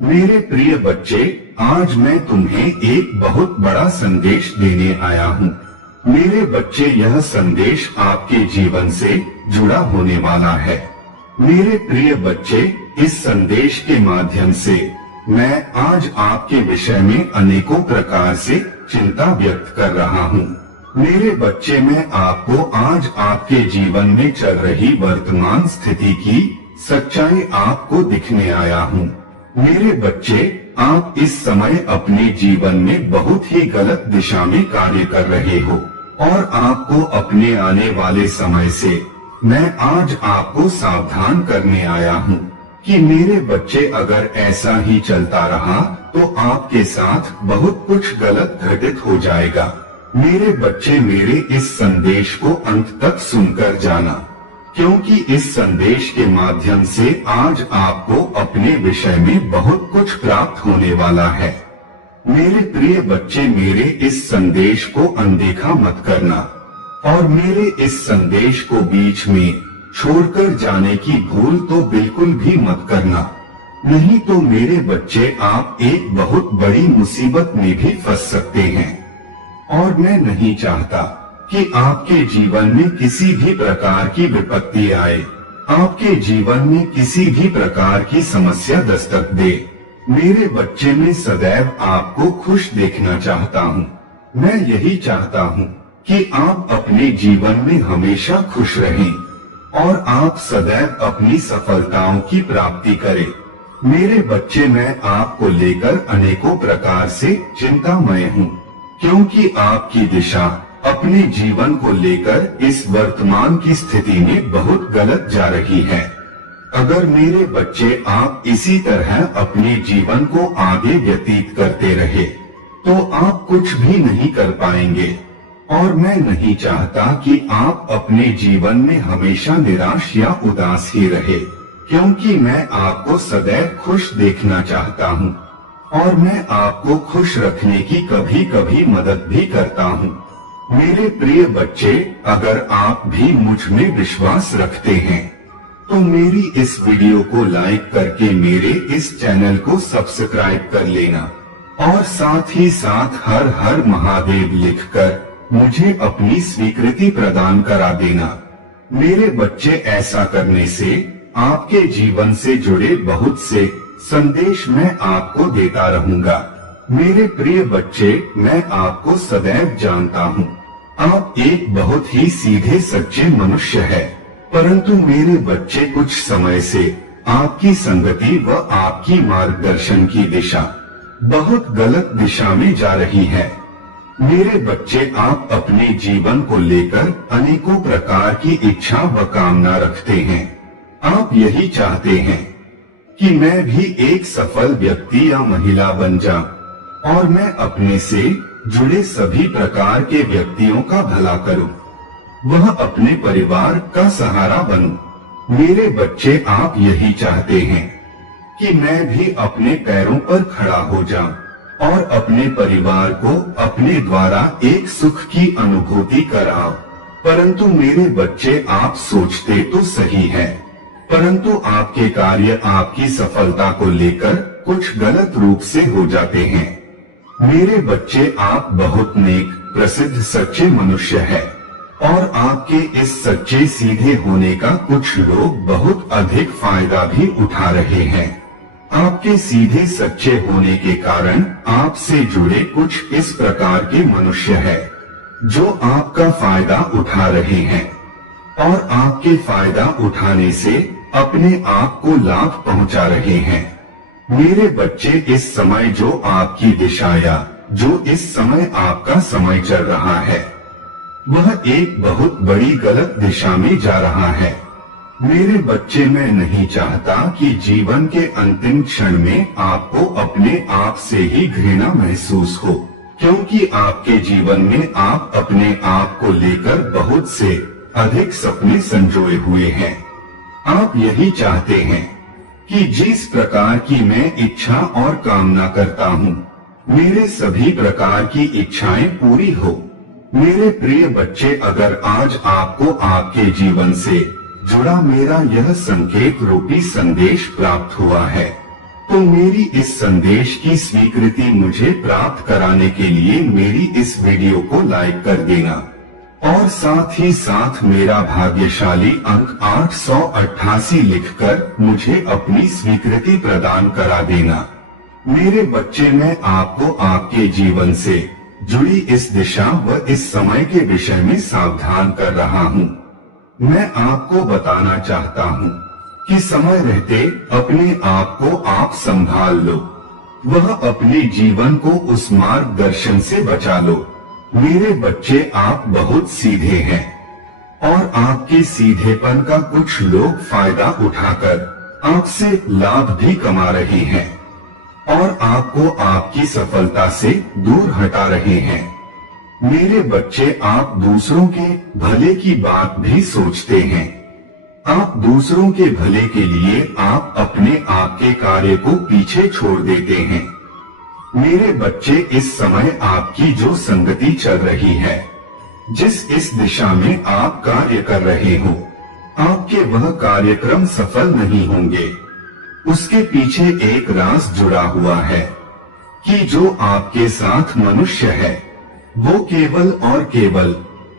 मेरे प्रिय बच्चे, आज मैं तुम्हें एक बहुत बड़ा संदेश देने आया हूँ। मेरे बच्चे, यह संदेश आपके जीवन से जुड़ा होने वाला है। मेरे प्रिय बच्चे, इस संदेश के माध्यम से मैं आज आपके विषय में अनेकों प्रकार से चिंता व्यक्त कर रहा हूँ। मेरे बच्चे, मैं आपको आज आपके जीवन में चल रही वर्तमान स्थिति की सच्चाई आपको दिखने आया हूँ। मेरे बच्चे, आप इस समय अपने जीवन में बहुत ही गलत दिशा में कार्य कर रहे हो और आपको अपने आने वाले समय से मैं आज आपको सावधान करने आया हूँ कि मेरे बच्चे, अगर ऐसा ही चलता रहा तो आपके साथ बहुत कुछ गलत घटित हो जाएगा। मेरे बच्चे, मेरे इस संदेश को अंत तक सुनकर जाना, क्योंकि इस संदेश के माध्यम से आज आपको अपने विषय में बहुत कुछ प्राप्त होने वाला है। मेरे प्रिय बच्चे, मेरे इस संदेश को अनदेखा मत करना और मेरे इस संदेश को बीच में छोड़कर जाने की भूल तो बिल्कुल भी मत करना। नहीं तो मेरे बच्चे, आप एक बहुत बड़ी मुसीबत में भी फंस सकते हैं और मैं नहीं चाहता कि आपके जीवन में किसी भी प्रकार की विपत्ति आए, आपके जीवन में किसी भी प्रकार की समस्या दस्तक दे। मेरे बच्चे, मैं सदैव आपको खुश देखना चाहता हूँ। मैं यही चाहता हूँ कि आप अपने जीवन में हमेशा खुश रहें और आप सदैव अपनी सफलताओं की प्राप्ति करें। मेरे बच्चे, मैं आपको लेकर अनेकों प्रकार से चिंतामय हूँ, क्योंकि आपकी दिशा अपने जीवन को लेकर इस वर्तमान की स्थिति में बहुत गलत जा रही है। अगर मेरे बच्चे, आप इसी तरह अपने जीवन को आगे व्यतीत करते रहे तो आप कुछ भी नहीं कर पाएंगे और मैं नहीं चाहता कि आप अपने जीवन में हमेशा निराश या उदास ही रहे, क्योंकि मैं आपको सदैव खुश देखना चाहता हूँ और मैं आपको खुश रखने की कभी कभी मदद भी करता हूँ। मेरे प्रिय बच्चे, अगर आप भी मुझ में विश्वास रखते हैं तो मेरी इस वीडियो को लाइक करके मेरे इस चैनल को सब्सक्राइब कर लेना और साथ ही साथ हर हर महादेव लिखकर मुझे अपनी स्वीकृति प्रदान करा देना। मेरे बच्चे, ऐसा करने से आपके जीवन से जुड़े बहुत से संदेश मैं आपको देता रहूंगा। मेरे प्रिय बच्चे, मैं आपको सदैव जानता हूँ, आप एक बहुत ही सीधे सच्चे मनुष्य है, परंतु मेरे बच्चे, कुछ समय से आपकी संगति व आपकी मार्गदर्शन की दिशा बहुत गलत दिशा में जा रही है। मेरे बच्चे, आप अपने जीवन को लेकर अनेकों प्रकार की इच्छा व कामना रखते हैं। आप यही चाहते हैं कि मैं भी एक सफल व्यक्ति या महिला बन जाऊं और मैं अपने से जुड़े सभी प्रकार के व्यक्तियों का भला करूं, वह अपने परिवार का सहारा बनूं। मेरे बच्चे, आप यही चाहते हैं कि मैं भी अपने पैरों पर खड़ा हो जाऊं और अपने परिवार को अपने द्वारा एक सुख की अनुभूति कराऊं। परंतु मेरे बच्चे, आप सोचते तो सही है, परंतु आपके कार्य आपकी सफलता को लेकर कुछ गलत रूप से हो जाते हैं। मेरे बच्चे, आप बहुत नेक, प्रसिद्ध, सच्चे मनुष्य हैं और आपके इस सच्चे सीधे होने का कुछ लोग बहुत अधिक फायदा भी उठा रहे हैं। आपके सीधे सच्चे होने के कारण आपसे जुड़े कुछ इस प्रकार के मनुष्य हैं जो आपका फायदा उठा रहे हैं और आपके फायदा उठाने से अपने आप को लाभ पहुंचा रहे हैं। मेरे बच्चे, इस समय जो आपकी दिशा या जो इस समय आपका समय चल रहा है वह एक बहुत बड़ी गलत दिशा में जा रहा है। मेरे बच्चे, मैं नहीं चाहता कि जीवन के अंतिम क्षण में आपको अपने आप से ही घृणा महसूस हो, क्योंकि आपके जीवन में आप अपने आप को लेकर बहुत से अधिक सपने संजोए हुए हैं। आप यही चाहते हैं कि जिस प्रकार की मैं इच्छा और कामना करता हूँ, मेरे सभी प्रकार की इच्छाएं पूरी हो। मेरे प्रिय बच्चे, अगर आज आपको आपके जीवन से जुड़ा मेरा यह संकेत रूपी संदेश प्राप्त हुआ है तो मेरी इस संदेश की स्वीकृति मुझे प्राप्त कराने के लिए मेरी इस वीडियो को लाइक कर देना और साथ ही साथ मेरा भाग्यशाली अंक 888 लिखकर मुझे अपनी स्वीकृति प्रदान करा देना। मेरे बच्चे, मैं आपको आपके जीवन से जुड़ी इस दिशा व इस समय के विषय में सावधान कर रहा हूँ। मैं आपको बताना चाहता हूँ कि समय रहते अपने आप को आप संभाल लो, वह अपने जीवन को उस मार्गदर्शन से बचा लो। मेरे बच्चे, आप बहुत सीधे हैं और आपके सीधेपन का कुछ लोग फायदा उठाकर आपसे लाभ भी कमा रहे हैं और आपको आपकी सफलता से दूर हटा रहे हैं। मेरे बच्चे, आप दूसरों के भले की बात भी सोचते हैं। आप दूसरों के भले के लिए आप अपने आप के कार्य को पीछे छोड़ देते हैं। मेरे बच्चे, इस समय आपकी जो संगति चल रही है, जिस इस दिशा में आप कार्य कर रहे हो, आपके वह कार्यक्रम सफल नहीं होंगे। उसके पीछे एक राज जुड़ा हुआ है कि जो आपके साथ मनुष्य है वो केवल और केवल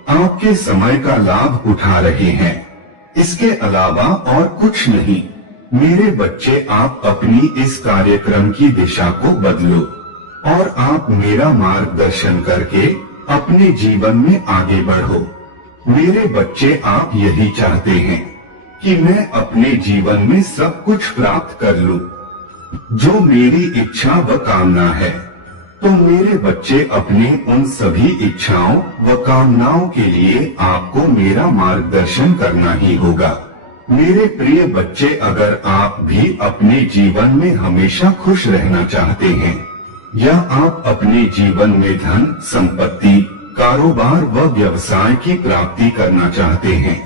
आपके समय का लाभ उठा रहे हैं, इसके अलावा और कुछ नहीं। मेरे बच्चे, आप अपनी इस कार्यक्रम की दिशा को बदलो और आप मेरा मार्गदर्शन करके अपने जीवन में आगे बढ़ो। मेरे बच्चे, आप यही चाहते हैं कि मैं अपने जीवन में सब कुछ प्राप्त कर लूं, जो मेरी इच्छा व कामना है। तो मेरे बच्चे, अपने उन सभी इच्छाओं व कामनाओं के लिए आपको मेरा मार्गदर्शन करना ही होगा। मेरे प्रिय बच्चे, अगर आप भी अपने जीवन में हमेशा खुश रहना चाहते हैं या आप अपने जीवन में धन, संपत्ति, कारोबार व व्यवसाय की प्राप्ति करना चाहते हैं,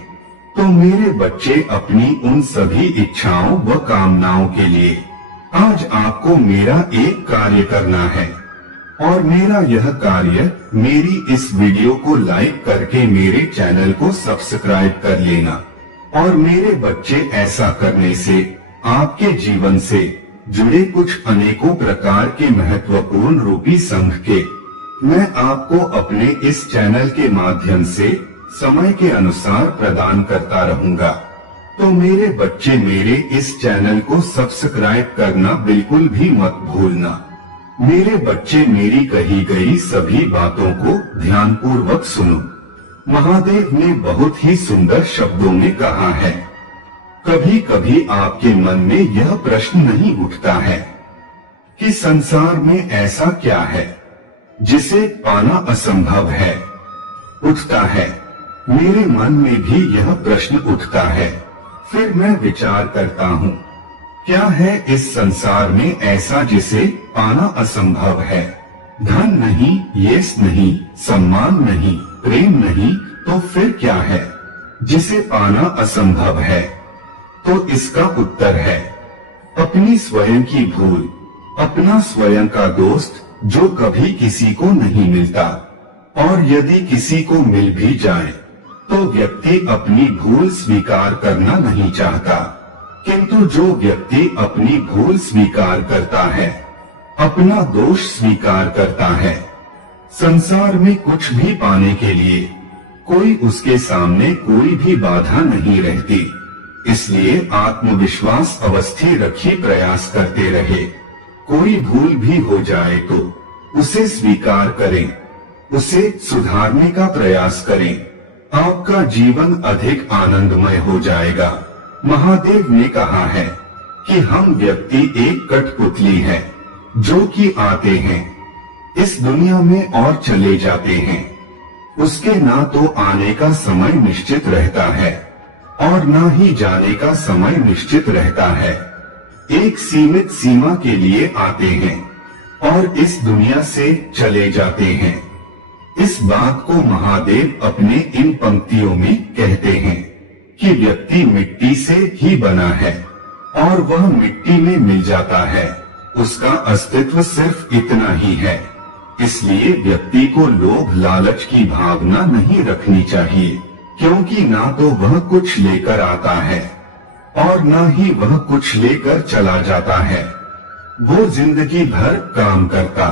तो मेरे बच्चे, अपनी उन सभी इच्छाओं व कामनाओं के लिए आज आपको मेरा एक कार्य करना है और मेरा यह कार्य मेरी इस वीडियो को लाइक करके मेरे चैनल को सब्सक्राइब कर लेना। और मेरे बच्चे, ऐसा करने से आपके जीवन से जुड़े कुछ अनेकों प्रकार के महत्वपूर्ण रूपी संघ के मैं आपको अपने इस चैनल के माध्यम से समय के अनुसार प्रदान करता रहूंगा। तो मेरे बच्चे, मेरे इस चैनल को सब्सक्राइब करना बिल्कुल भी मत भूलना। मेरे बच्चे, मेरी कही गई सभी बातों को ध्यानपूर्वक सुनो। महादेव ने बहुत ही सुंदर शब्दों में कहा है, कभी कभी आपके मन में यह प्रश्न नहीं उठता है कि संसार में ऐसा क्या है जिसे पाना असंभव है। उठता है, मेरे मन में भी यह प्रश्न उठता है। फिर मैं विचार करता हूँ, क्या है इस संसार में ऐसा जिसे पाना असंभव है। धन नहीं, यश नहीं, सम्मान नहीं, प्रेम नहीं, तो फिर क्या है जिसे पाना असंभव है। तो इसका उत्तर है अपनी स्वयं की भूल, अपना स्वयं का दोस्त जो कभी किसी को नहीं मिलता, और यदि किसी को मिल भी जाए तो व्यक्ति अपनी भूल स्वीकार करना नहीं चाहता। किंतु जो व्यक्ति अपनी भूल स्वीकार करता है, अपना दोष स्वीकार करता है, संसार में कुछ भी पाने के लिए कोई उसके सामने कोई भी बाधा नहीं रहती। इसलिए आत्मविश्वास अवस्थित रखिए, प्रयास करते रहे। कोई भूल भी हो जाए तो उसे स्वीकार करें, उसे सुधारने का प्रयास करें। आपका जीवन अधिक आनंदमय हो जाएगा। महादेव ने कहा है कि हम व्यक्ति एक कठपुतली है जो कि आते हैं इस दुनिया में और चले जाते हैं। उसके ना तो आने का समय निश्चित रहता है और ना ही जाने का समय निश्चित रहता है। एक सीमित सीमा के लिए आते हैं और इस दुनिया से चले जाते हैं। इस बात को महादेव अपने इन पंक्तियों में कहते हैं कि व्यक्ति मिट्टी से ही बना है और वह मिट्टी में मिल जाता है। उसका अस्तित्व सिर्फ इतना ही है। इसलिए व्यक्ति को लोभ लालच की भावना नहीं रखनी चाहिए, क्योंकि ना तो वह कुछ लेकर आता है और ना ही वह कुछ लेकर चला जाता है। वो जिंदगी भर काम करता,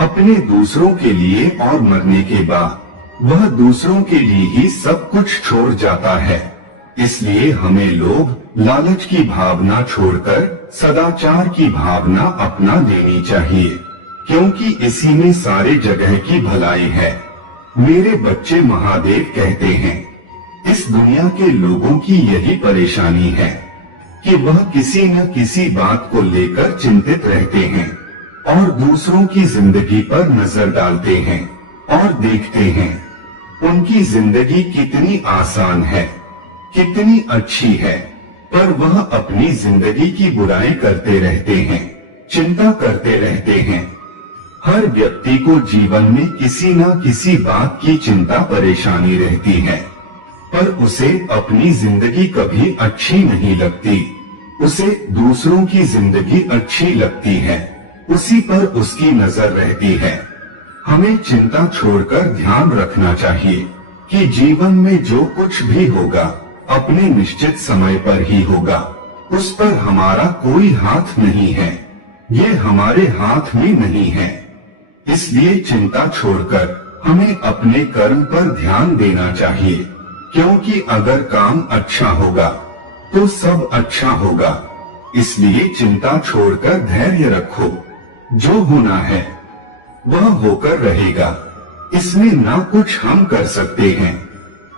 अपने दूसरों के लिए, और मरने के बाद वह दूसरों के लिए ही सब कुछ छोड़ जाता है। इसलिए हमें लोभ लालच की भावना छोड़कर सदाचार की भावना अपना लेनी चाहिए, क्योंकि इसी में सारे जगह की भलाई है। मेरे बच्चे, महादेव कहते हैं, इस दुनिया के लोगों की यही परेशानी है कि वह किसी न किसी बात को लेकर चिंतित रहते हैं और दूसरों की जिंदगी पर नजर डालते हैं और देखते हैं उनकी जिंदगी कितनी आसान है, कितनी अच्छी है, पर वह अपनी जिंदगी की बुराई करते रहते हैं, चिंता करते रहते हैं। हर व्यक्ति को जीवन में किसी न किसी बात की चिंता परेशानी रहती है, पर उसे अपनी जिंदगी कभी अच्छी नहीं लगती। उसे दूसरों की जिंदगी अच्छी लगती है, उसी पर उसकी नजर रहती है। हमें चिंता छोड़कर ध्यान रखना चाहिए कि जीवन में जो कुछ भी होगा अपने निश्चित समय पर ही होगा, उस पर हमारा कोई हाथ नहीं है, ये हमारे हाथ में नहीं है। इसलिए चिंता छोड़कर हमें अपने कर्म पर ध्यान देना चाहिए, क्योंकि अगर काम अच्छा होगा तो सब अच्छा होगा। इसलिए चिंता छोड़कर धैर्य रखो, जो होना है वह होकर रहेगा। इसमें ना कुछ हम कर सकते हैं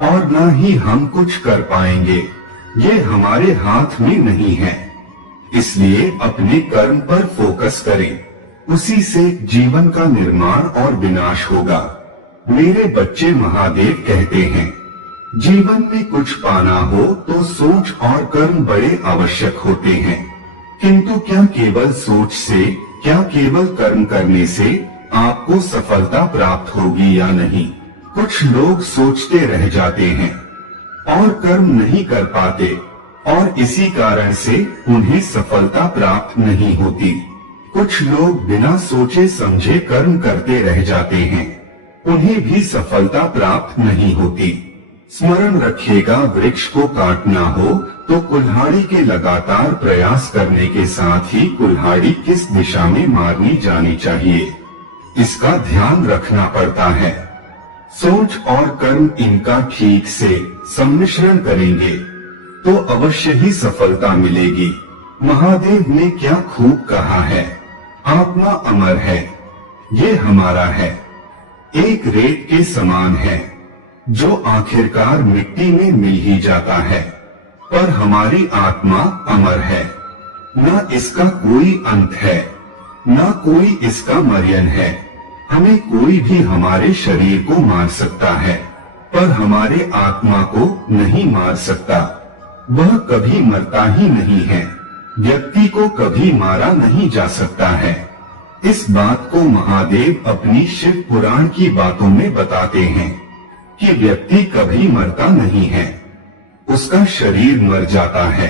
और ना ही हम कुछ कर पाएंगे, ये हमारे हाथ में नहीं है। इसलिए अपने कर्म पर फोकस करें, उसी से जीवन का निर्माण और विनाश होगा। मेरे बच्चे, महादेव कहते हैं, जीवन में कुछ पाना हो तो सोच और कर्म बड़े आवश्यक होते हैं, किंतु क्या केवल सोच से, क्या केवल कर्म करने से आपको सफलता प्राप्त होगी या नहीं? कुछ लोग सोचते रह जाते हैं और कर्म नहीं कर पाते, और इसी कारण से उन्हें सफलता प्राप्त नहीं होती। कुछ लोग बिना सोचे समझे कर्म करते रह जाते हैं, उन्हें भी सफलता प्राप्त नहीं होती। स्मरण रखिएगा, वृक्ष को काटना हो तो कुल्हाड़ी के लगातार प्रयास करने के साथ ही कुल्हाड़ी किस दिशा में मारनी जानी चाहिए, इसका ध्यान रखना पड़ता है। सोच और कर्म इनका ठीक से सम्मिश्रण करेंगे तो अवश्य ही सफलता मिलेगी। महादेव ने क्या खूब कहा है, आत्मा अमर है, ये हमारा है, एक रेत के समान है, जो आखिरकार मिट्टी में मिल ही जाता है, पर हमारी आत्मा अमर है, न इसका कोई अंत है, न कोई इसका मर्यन है। हमें कोई भी हमारे शरीर को मार सकता है, पर हमारे आत्मा को नहीं मार सकता। वह कभी मरता ही नहीं है, व्यक्ति को कभी मारा नहीं जा सकता है। इस बात को महादेव अपनी शिव पुराण की बातों में बताते हैं कि व्यक्ति कभी मरता नहीं है, उसका शरीर मर जाता है,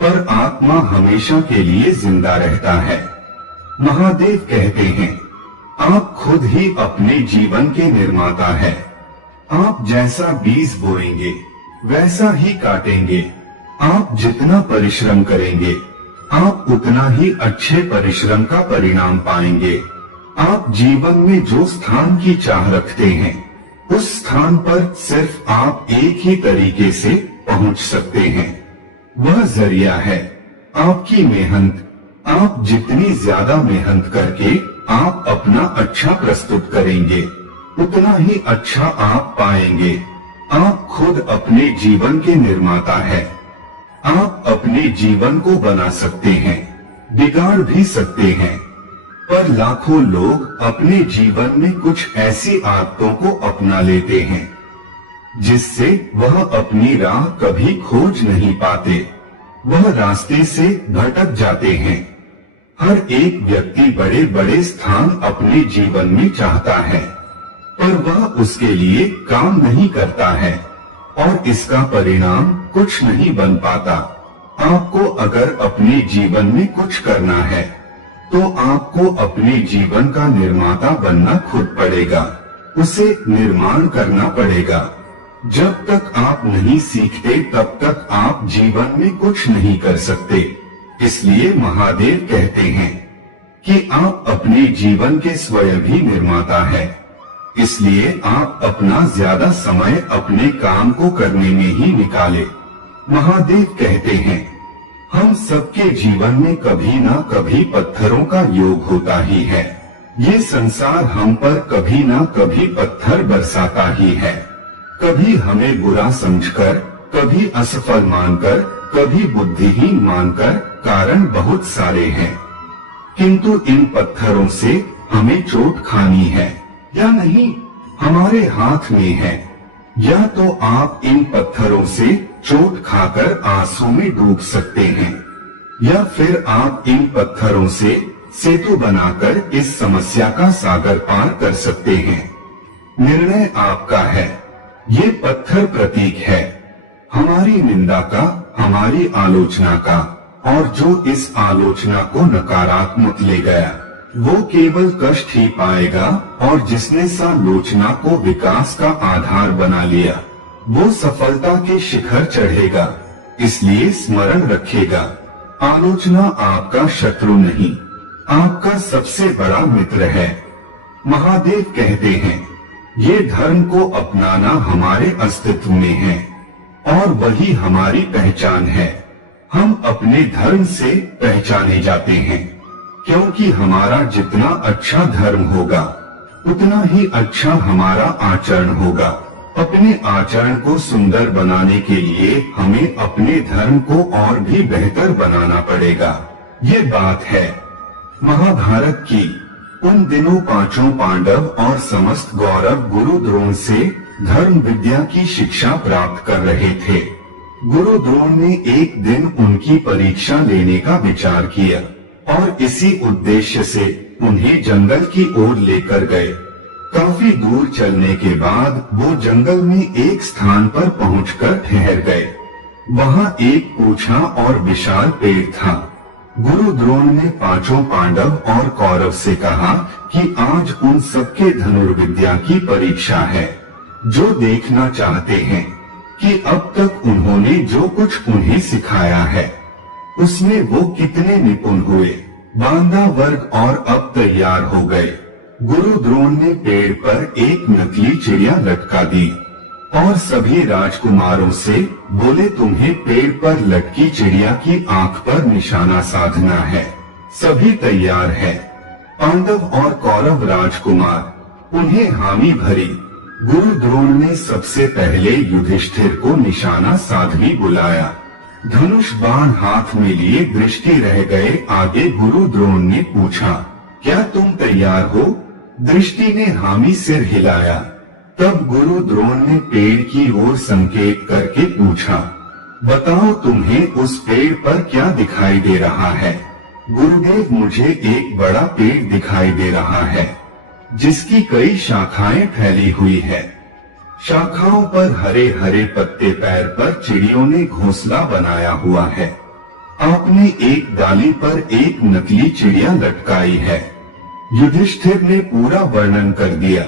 पर आत्मा हमेशा के लिए जिंदा रहता है। महादेव कहते हैं, आप खुद ही अपने जीवन के निर्माता है। आप जैसा बीज बोएंगे वैसा ही काटेंगे। आप जितना परिश्रम करेंगे आप उतना ही अच्छे परिश्रम का परिणाम पाएंगे। आप जीवन में जो स्थान की चाह रखते हैं उस स्थान पर सिर्फ आप एक ही तरीके से पहुंच सकते हैं, वह जरिया है आपकी मेहनत। आप जितनी ज्यादा मेहनत करके आप अपना अच्छा प्रस्तुत करेंगे उतना ही अच्छा आप पाएंगे। आप खुद अपने जीवन के निर्माता है। आप अपने जीवन को बना सकते हैं, बिगाड़ भी सकते हैं, पर लाखों लोग अपने जीवन में कुछ ऐसी आदतों को अपना लेते हैं जिससे वह अपनी राह कभी खोज नहीं पाते, वह रास्ते से भटक जाते हैं। हर एक व्यक्ति बड़े बड़े स्थान अपने जीवन में चाहता है, पर वह उसके लिए काम नहीं करता है और इसका परिणाम कुछ नहीं बन पाता। आपको अगर अपने जीवन में कुछ करना है तो आपको अपने जीवन का निर्माता बनना खुद पड़ेगा, उसे निर्माण करना पड़ेगा। जब तक आप नहीं सीखते तब तक आप जीवन में कुछ नहीं कर सकते। इसलिए महादेव कहते हैं, कि आप अपने जीवन के स्वयं ही निर्माता है। इसलिए आप अपना ज्यादा समय अपने काम को करने में ही निकाले। महादेव कहते हैं, हम सबके जीवन में कभी ना कभी पत्थरों का योग होता ही है। ये संसार हम पर कभी ना कभी पत्थर बरसाता ही है। कभी हमें बुरा समझकर, कभी असफल मानकर, कभी बुद्धिहीन मानकर, कारण बहुत सारे हैं। किंतु इन पत्थरों से हमें चोट खानी है या नहीं, हमारे हाथ में है। या तो आप इन पत्थरों से चोट खाकर आंसू में डूब सकते हैं, या फिर आप इन पत्थरों से सेतु बनाकर इस समस्या का सागर पार कर सकते हैं। निर्णय आपका है। ये पत्थर प्रतीक है हमारी निंदा का, हमारी आलोचना का, और जो इस आलोचना को नकारात्मक ले गया वो केवल कष्ट ही पाएगा, और जिसने इस आलोचना को विकास का आधार बना लिया वो सफलता के शिखर चढ़ेगा। इसलिए स्मरण रखेगा, आलोचना आपका शत्रु नहीं, आपका सबसे बड़ा मित्र है। महादेव कहते हैं, ये धर्म को अपनाना हमारे अस्तित्व में है और वही हमारी पहचान है। हम अपने धर्म से पहचाने जाते हैं, क्योंकि हमारा जितना अच्छा धर्म होगा उतना ही अच्छा हमारा आचरण होगा। अपने आचरण को सुंदर बनाने के लिए हमें अपने धर्म को और भी बेहतर बनाना पड़ेगा। ये बात है महाभारत की। उन दिनों पांचों पांडव और समस्त कौरव गुरु द्रोण से धर्म विद्या की शिक्षा प्राप्त कर रहे थे। गुरु द्रोण ने एक दिन उनकी परीक्षा लेने का विचार किया और इसी उद्देश्य से उन्हें जंगल की ओर लेकर गए। काफी दूर चलने के बाद वो जंगल में एक स्थान पर पहुंचकर ठहर गए। वहां एक ऊंचा और विशाल पेड़ था। गुरु द्रोण ने पांचों पांडव और कौरव से कहा कि आज उन सबके धनुर्विद्या की परीक्षा है। जो देखना चाहते हैं कि अब तक उन्होंने जो कुछ उन्हें सिखाया है उसमें वो कितने निपुण हुए। बांदा वर्ग और अब तैयार हो गए। गुरु द्रोण ने पेड़ पर एक नकली चिड़िया लटका दी और सभी राजकुमारों से बोले, तुम्हें पेड़ पर लटकी चिड़िया की आंख पर निशाना साधना है। सभी तैयार है। पांडव और कौरव राजकुमार उन्हें हामी भरी। गुरु द्रोण ने सबसे पहले युधिष्ठिर को निशाना साधवी बुलाया। धनुष बाण हाथ में लिए दृष्टि रह गए। आगे गुरु द्रोण ने पूछा, क्या तुम तैयार हो? दृष्टि ने हामी सिर हिलाया। तब गुरु द्रोण ने पेड़ की ओर संकेत करके पूछा, बताओ तुम्हें उस पेड़ पर क्या दिखाई दे रहा है? गुरुदेव, मुझे एक बड़ा पेड़ दिखाई दे रहा है जिसकी कई शाखाएं फैली हुई है। शाखाओं पर हरे हरे पत्ते, पैर पर चिड़ियों ने घोंसला बनाया हुआ है। आपने एक डाली पर एक नकली चिड़िया लटकाई है। युधिष्ठिर ने पूरा वर्णन कर दिया।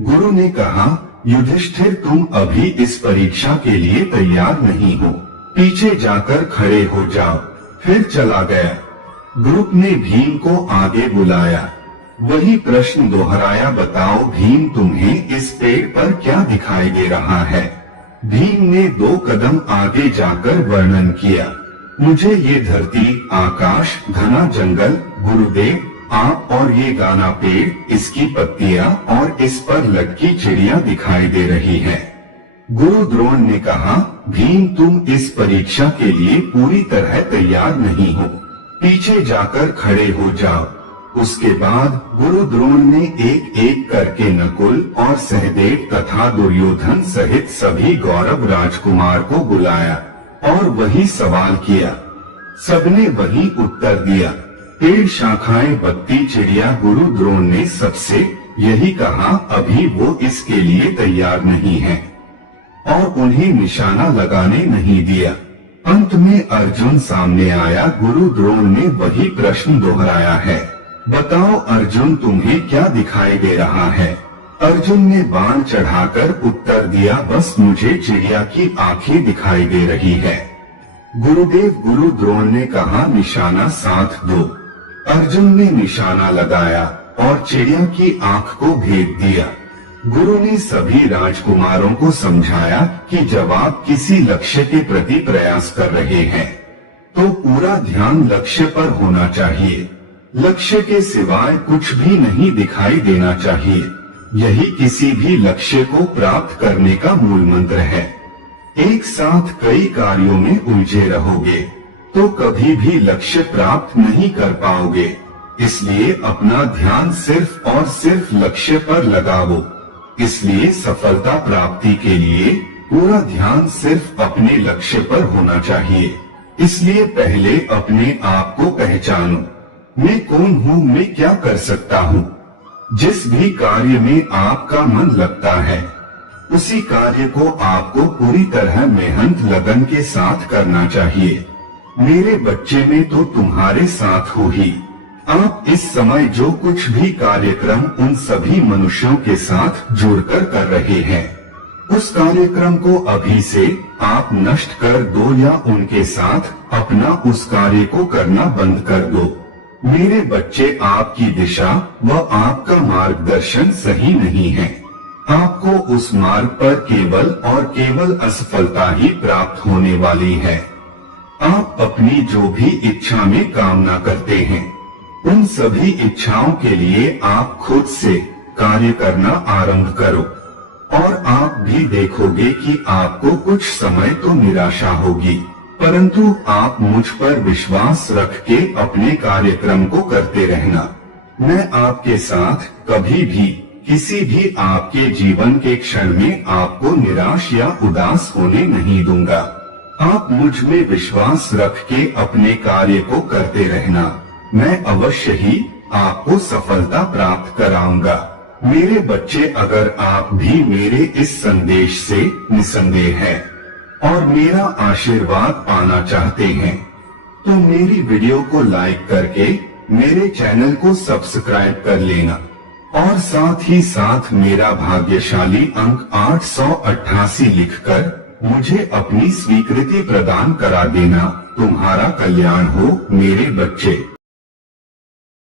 गुरु ने कहा, युधिष्ठिर, तुम अभी इस परीक्षा के लिए तैयार नहीं हो, पीछे जाकर खड़े हो जाओ। फिर चला गया। ग्रुप ने भीम को आगे बुलाया। वही प्रश्न दोहराया, बताओ भीम, तुम्हें इस पेड़ पर क्या दिखाई दे रहा है? भीम ने 2 कदम आगे जाकर वर्णन किया, मुझे ये धरती, आकाश, घना जंगल, गुरुदेव, आप और ये गाना पेड़, इसकी पत्तियां और इस पर लटकी चिड़िया दिखाई दे रही है। गुरु द्रोण ने कहा, भीम, तुम इस परीक्षा के लिए पूरी तरह तैयार नहीं हो, पीछे जाकर खड़े हो जाओ। उसके बाद गुरु द्रोण ने एक एक करके नकुल और सहदेव तथा दुर्योधन सहित सभी कौरव राजकुमार को बुलाया और वही सवाल किया। सबने वही उत्तर दिया, पेड़, शाखाएं, बत्ती, चिड़िया। गुरु द्रोण ने सबसे यही कहा, अभी वो इसके लिए तैयार नहीं है और उन्हें निशाना लगाने नहीं दिया। अंत में अर्जुन सामने आया। गुरु द्रोण ने वही प्रश्न दोहराया है, बताओ अर्जुन, तुम्हें क्या दिखाई दे रहा है? अर्जुन ने बाण चढ़ाकर उत्तर दिया, बस मुझे चिड़िया की आंखें दिखाई दे रही है। गुरुदेव, गुरु द्रोण ने कहा, निशाना साध दो। अर्जुन ने निशाना लगाया और चिड़िया की आंख को भेद दिया। गुरु ने सभी राजकुमारों को समझाया कि जब आप किसी लक्ष्य के प्रति प्रयास कर रहे हैं तो पूरा ध्यान लक्ष्य पर होना चाहिए। लक्ष्य के सिवाय कुछ भी नहीं दिखाई देना चाहिए। यही किसी भी लक्ष्य को प्राप्त करने का मूल मंत्र है। एक साथ कई कार्यों में उलझे रहोगे तो कभी भी लक्ष्य प्राप्त नहीं कर पाओगे। इसलिए अपना ध्यान सिर्फ और सिर्फ लक्ष्य पर लगाओ। इसलिए सफलता प्राप्ति के लिए पूरा ध्यान सिर्फ अपने लक्ष्य पर होना चाहिए। इसलिए पहले अपने आप को पहचानो। मैं कौन हूँ, मैं क्या कर सकता हूँ। जिस भी कार्य में आपका मन लगता है उसी कार्य को आपको पूरी तरह मेहनत लगन के साथ करना चाहिए। मेरे बच्चे, में तो तुम्हारे साथ हो ही। आप इस समय जो कुछ भी कार्यक्रम उन सभी मनुष्यों के साथ जुड़कर कर रहे हैं उस कार्यक्रम को अभी से आप नष्ट कर दो या उनके साथ अपना उस कार्य को करना बंद कर दो। मेरे बच्चे, आपकी दिशा व आपका मार्गदर्शन सही नहीं है। आपको उस मार्ग पर केवल और केवल असफलता ही प्राप्त होने वाली है। आप अपनी जो भी इच्छा में कामना करते हैं उन सभी इच्छाओं के लिए आप खुद से कार्य करना आरंभ करो और आप भी देखोगे कि आपको कुछ समय तो निराशा होगी, परंतु आप मुझ पर विश्वास रख के अपने कार्यक्रम को करते रहना। मैं आपके साथ कभी भी किसी भी आपके जीवन के क्षण में आपको निराश या उदास होने नहीं दूंगा। आप मुझ में विश्वास रख के अपने कार्य को करते रहना। मैं अवश्य ही आपको सफलता प्राप्त कराऊंगा। मेरे बच्चे, अगर आप भी मेरे इस संदेश से निसंदेह हैं और मेरा आशीर्वाद पाना चाहते हैं तो मेरी वीडियो को लाइक करके मेरे चैनल को सब्सक्राइब कर लेना और साथ ही साथ मेरा भाग्यशाली अंक 888 लिखकर मुझे अपनी स्वीकृति प्रदान करा देना। तुम्हारा कल्याण हो मेरे बच्चे।